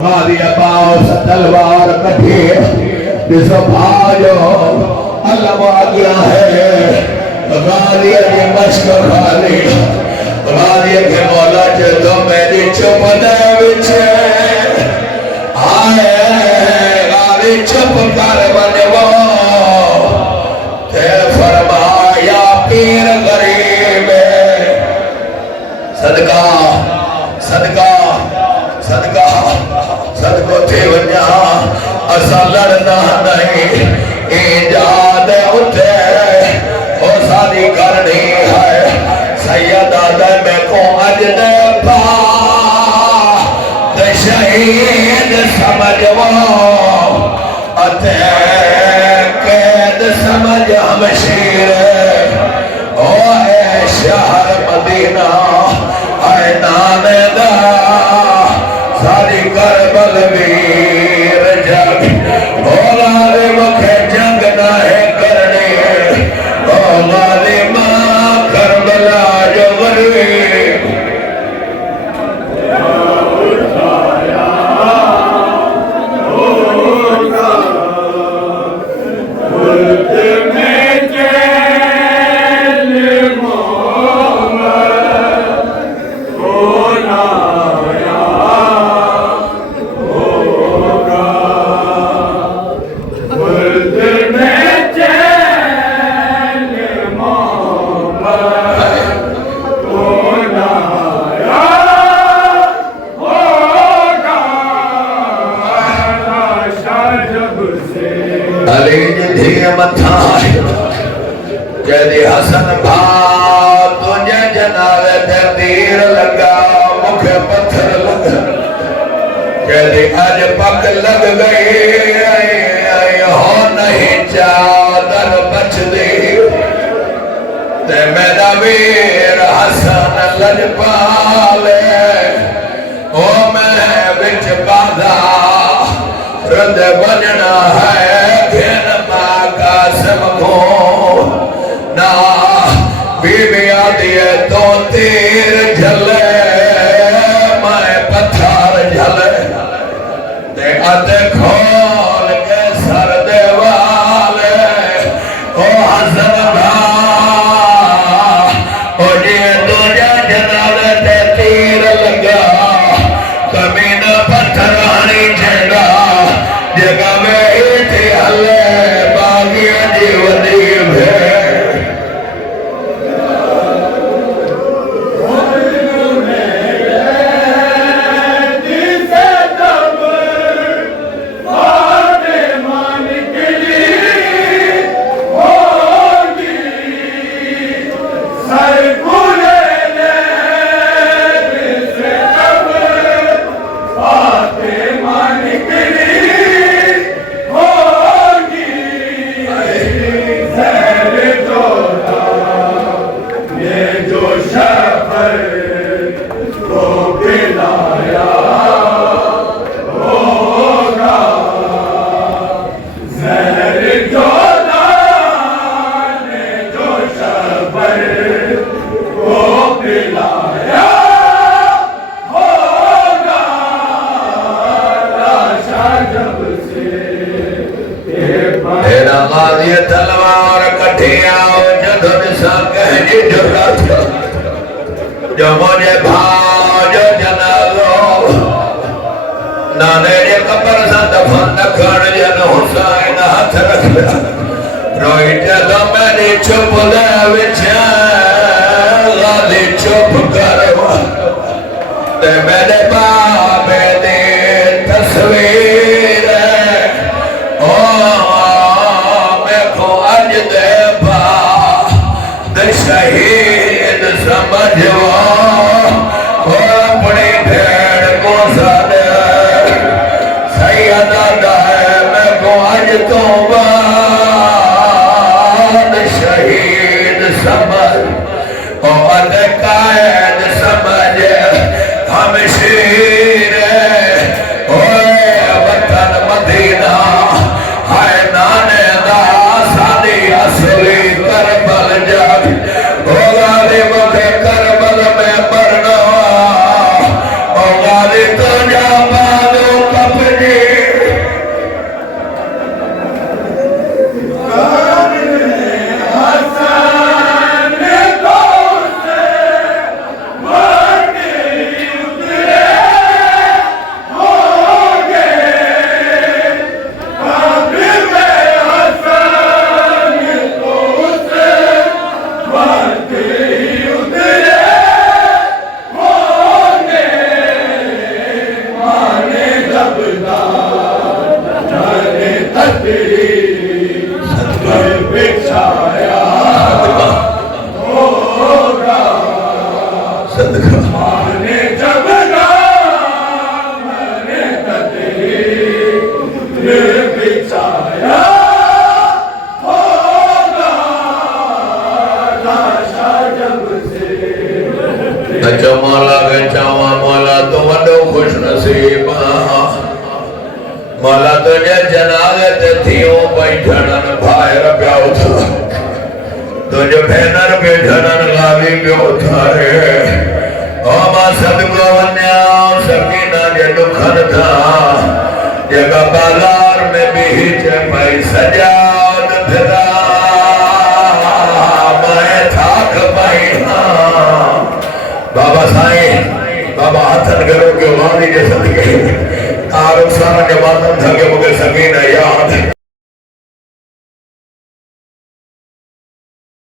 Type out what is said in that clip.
तलवार कटे भाजो अल्लाह आ गया है गालिया के मश्क खाली गालिया के मौला जो मेरी चुप विच आए गाली चुप कर बनवो ते फरमाया पीर गरीब सदका सदका सदका सदको थे वन्या असा लड़ना नहीं इजाद उठे ओ सादी करनी है सैयदा दे में को अज दे पा ते शहीद समझवो अते कैद समझ हमशीर ओ ए शहर मदीना ऐ नामेदा सारी करबल वीर जग औलादे मुखे जंग ना है करने औलादे मां करबला जो वरवे हसन भाव तुझे जनावे ते तीर लगा मुखे पत्थर लगा कहते आज पक लग गई हो नहीं चादर बच दे ते मेरा वीर हसन लजपाले ओ मैं बिच बाधा रद बनना है घेन मां कासम को ना बीबिया दिए तो तीर झले मैं पत्थर झले ते अते खोल के सर दे वाले ओ हसन ओ जे दूजा जनाले ते तीर लगा कमीना पत्थर आनी जगा जगह में थे हले बागिया जीवनी है तलवार कटे आओ जगन संग जो मुझे भाजो जनालो नाने रे कबर सा दफन खण जन हुसैन हाथ रख रोई चलो मेरी चुप दे विच गाली चुप कर ते मेरे बाबे दी तस्वीर शहीद समझो अपनी भेड़ को सारे सैयदा है मैं को आज तो बाद शहीद समझ और कायद समझ हम शीर वतन मदीना है नाने दा सादी असली करबल जग मुखे करबल में मरना ओ गाली तो जा जबदा मैंने तकरी बिछाया होगा सदका मैंने जबदा मैंने तकरी बिछाया होगा लाशा जब से अच्छा मौला गचावा मौला तो वडो खुश नसीब मौला तुझे जनाले ते थियो बैठणन भायर प्याओ था तुझे भेनर बैठणन लावी प्यो था रे ओ मां सदको वन्या सकीना जे दुखन था जगा बालार में बीच पई सजाद फिरा मैं थाक पई बाबा साईं बाबा हथन करो के वाणी जे सदके आरो सारा के मातम था के मुके सकीना याद